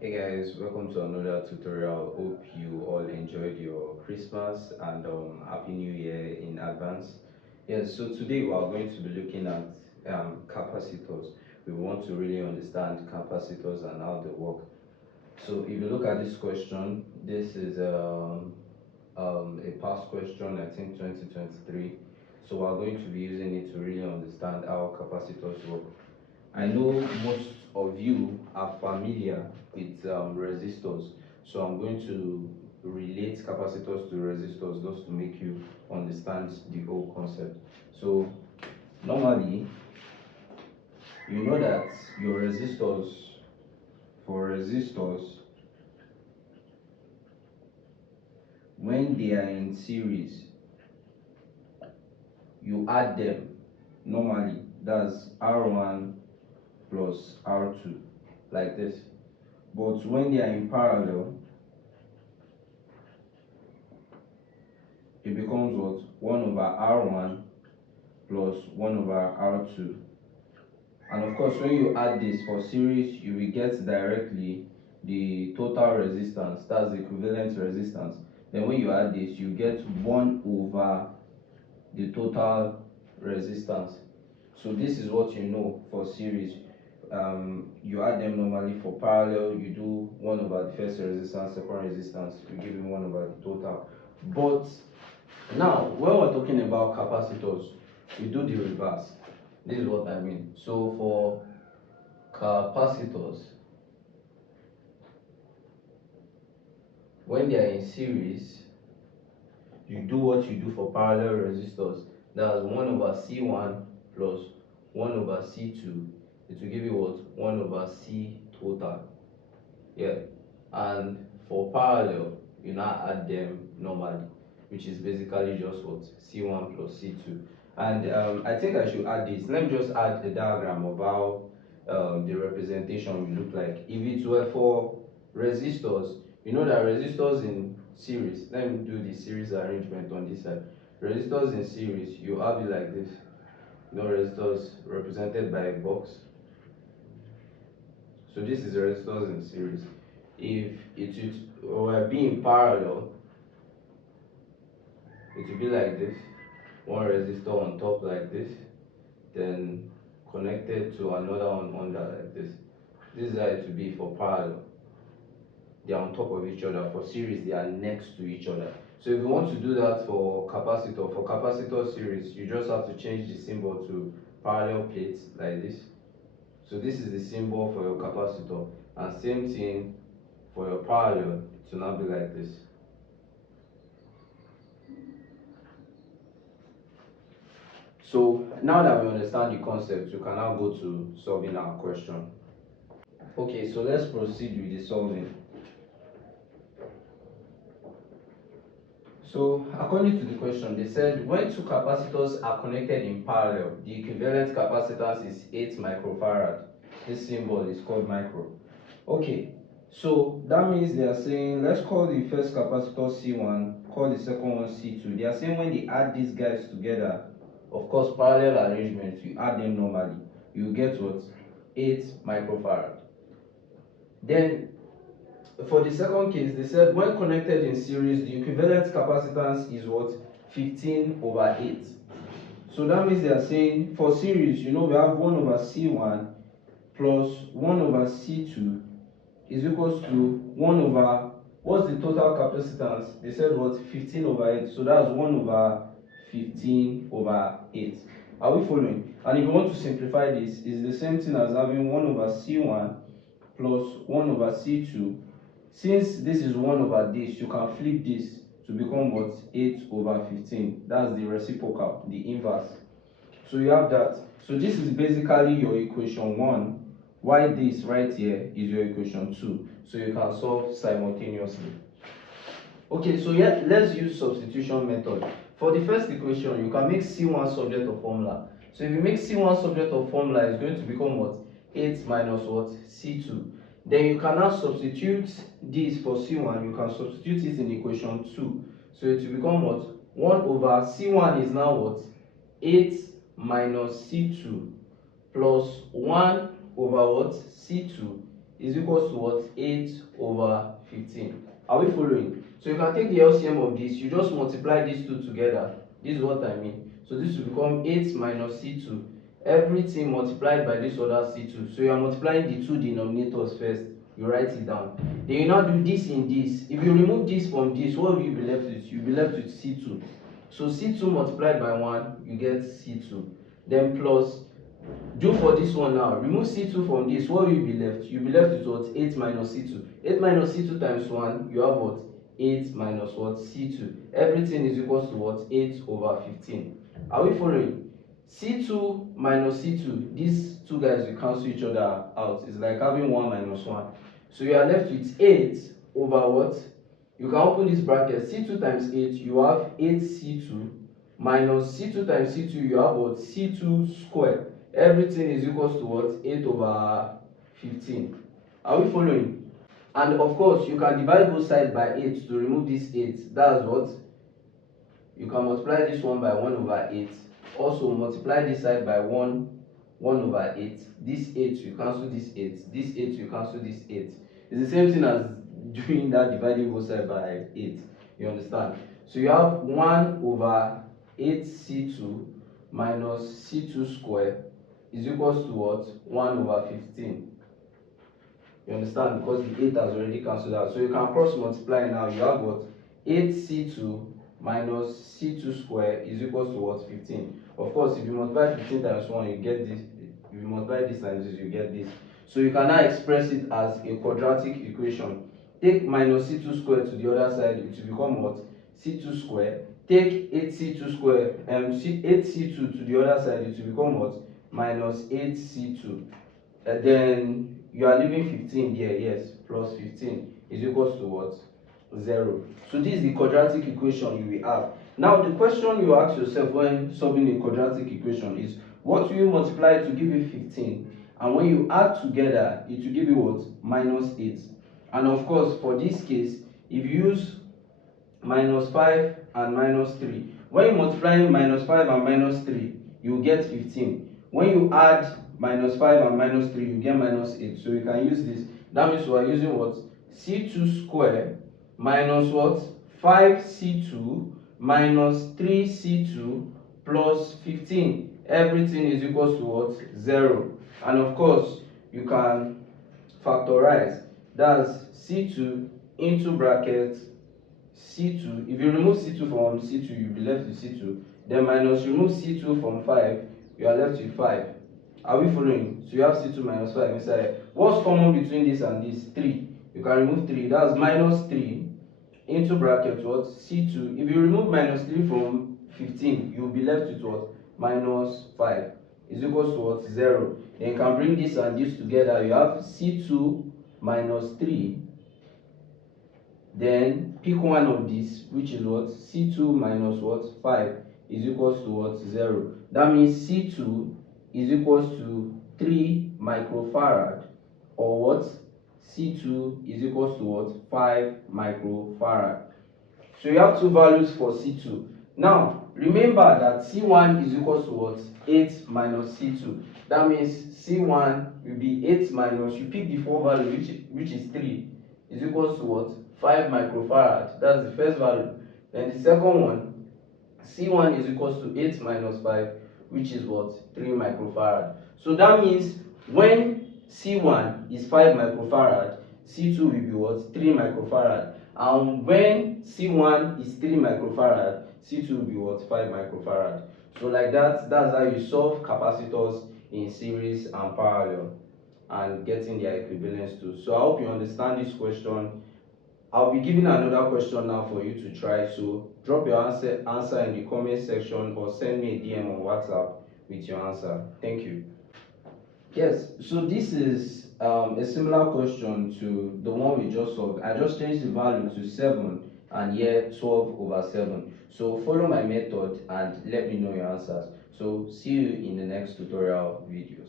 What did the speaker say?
Hey guys, welcome to another tutorial. Hope you all enjoyed your Christmas and Happy New Year in advance. Yes, so today we are going to be looking at capacitors. We want to really understand capacitors and how they work. So if you look at this question, this is a past question, I think 2023. So we are going to be using it to really understand how capacitors work. I know most of you are familiar with resistors, so I'm going to relate capacitors to resistors just to make you understand the whole concept. So normally, you know that your resistors, for resistors, when they are in series, you add them normally. That's R1 plus R2, like this. But when they are in parallel, it becomes what? 1 over R1 plus 1 over R2. And of course, when you add this for series, you will get directly the total resistance, that's the equivalent resistance. Then when you add this, you get 1 over the total resistance. So this is what you know for series. You add them normally. For parallel, you do 1 over the first resistance, second resistance, you give them 1 over the total. But now, when we're talking about capacitors, we do the reverse. This is what I mean. So for capacitors, when they are in series, you do what you do for parallel resistors. That's 1 over C1 plus 1 over C2. It will give you what? 1 over C total. Yeah. And for parallel, you now add them normally, which is basically just what? C1 plus C2. And I think I should add this. Let me just add a diagram of how the representation will look like. If it were for resistors, you know that resistors in series, let me do the series arrangement on this side. Resistors in series, you have it like this. You know, resistors represented by a box. So this is resistors in series. If it were being parallel, it will be like this. One resistor on top like this, then connected to another one under like this. This is how it will be for parallel. They are on top of each other. For series, they are next to each other. So if you want to do that for capacitor series, you just have to change the symbol to parallel plates like this. So this is the symbol for your capacitor, and same thing for your parallel, it will now be like this. So now that we understand the concept, we can now go to solving our question. Okay, so let's proceed with the solving. So according to the question, they said when two capacitors are connected in parallel, the equivalent capacitance is 8 microfarad. This symbol is called micro. Okay, so that means they are saying, let's call the first capacitor C1, call the second one C2. They are saying when they add these guys together, of course, parallel arrangement, you add them normally, you get what? 8 microfarad. Then for the second case, they said when connected in series, the equivalent capacitance is what? 15 over 8. So that means they are saying for series, you know, we have 1 over C1 plus 1 over C2 is equals to 1 over, what's the total capacitance? They said what? 15 over 8. So that's 1 over 15 over 8. Are we following? And if you want to simplify this, it's the same thing as having 1 over C1 plus 1 over C2. Since this is 1 over this, you can flip this to become what? 8 over 15. That's the reciprocal, the inverse. So you have that. So this is basically your equation 1. Why this right here is your equation 2. So you can solve simultaneously. Okay, so yeah, let's use substitution method. For the first equation, you can make C1 subject of formula. So if you make C1 subject of formula, it's going to become what? 8 minus what? C2. Then you can now substitute this for C1. You can substitute it in equation 2. So it will become what? 1 over C1 is now what? 8 minus C2 plus 1 over what? C2 is equals to what? 8 over 15. Are we following? So you can take the LCM of this, you just multiply these two together. This is what I mean. So this will become 8 minus C2. Everything multiplied by this other C2. So you are multiplying the two denominators first. You write it down. Then you now do this in this. If you remove this from this, what will you be left with? You'll be left with C2. So C2 multiplied by 1, you get C2. Then plus, do for this one now. Remove C2 from this. What will you be left? You'll be left with what? 8 minus C2. 8 minus C2 times 1, you have what? 8 minus what? C2. Everything is equals to what? 8 over 15. Are we following? C2 minus C2, these two guys will cancel each other out. It's like having 1 minus 1. So you are left with 8 over what? You can open this bracket. C2 times 8, you have 8C2 minus C2 times C2, you have what? C2 squared. Everything is equals to what? 8 over 15. Are we following? And of course, you can divide both sides by 8 to remove this 8. That's what? You can multiply this one by 1 over 8. Also, multiply this side by 1 over 8. This 8, you cancel this 8. This 8, you cancel this 8. It's the same thing as doing that dividing both sides by 8. You understand? So you have 1 over 8C2 minus C2 squared is equals to what? 1 over 15. You understand? Because the 8 has already cancelled out. So you can cross multiply now. You have what? 8C2 minus C2 squared is equals to what? 15. Of course, if you multiply 15 times 1, you get this. If you multiply this times this, you get this. So you can now express it as a quadratic equation. Take minus C2 squared to the other side, it will become what? C2 squared. Take 8C2 squared, 8C2 to the other side, it will become what? Minus 8C2. And then you are leaving 15 there, yes, plus 15 is equals to what? 0. So this is the quadratic equation you will have. Now the question you ask yourself when solving a quadratic equation is, what will you multiply to give you 15? And when you add together, it will give you what? Minus 8. And of course, for this case, if you use minus 5 and minus 3, when you multiply minus 5 and minus 3, you get 15. When you add minus 5 and minus 3, you get minus 8. So you can use this. That means we are using what? C2 squared minus what? 5C2 minus 3C2 plus 15. Everything is equals to what? 0. And of course, you can factorize. That's C2 into bracket C2. If you remove C2 from C2, you'll be left with C2. Then minus remove C2 from 5, you are left with 5. Are we following? So you have C2 minus 5 inside. What's common between this and this? 3. You can remove 3. That's minus 3 into bracket what? C2. If you remove minus 3 from 15, you'll be left with what? Minus 5 is equals to what? 0. Then you can bring this and this together. You have C2 minus 3. Then pick one of these, which is what? C2 minus what? 5 is equals to what? 0. That means C2 is equals to 3 microfarad, or what? C2 is equals to what? 5 microfarad. So you have two values for C2. Now, remember that C1 is equals to what? 8 minus C2. That means C1 will be 8 minus, you pick the 4 value, which is 3, is equals to what? 5 microfarad. That's the first value. Then the second one, C1 is equals to 8 minus 5, which is what? 3 microfarad. So that means when C1 is 5 microfarad, C2 will be what? 3 microfarad. And when C1 is 3 microfarad, C2 will be what? 5 microfarad. So like that, that's how you solve capacitors in series and parallel and getting their equivalence too. So I hope you understand this question. I'll be giving another question now for you to try. So drop your answer in the comment section or send me a DM on WhatsApp with your answer. Thank you. Yes, so this is a similar question to the one we just solved. I just changed the value to 7 and here 12 over 7. So follow my method and let me know your answers. So see you in the next tutorial videos.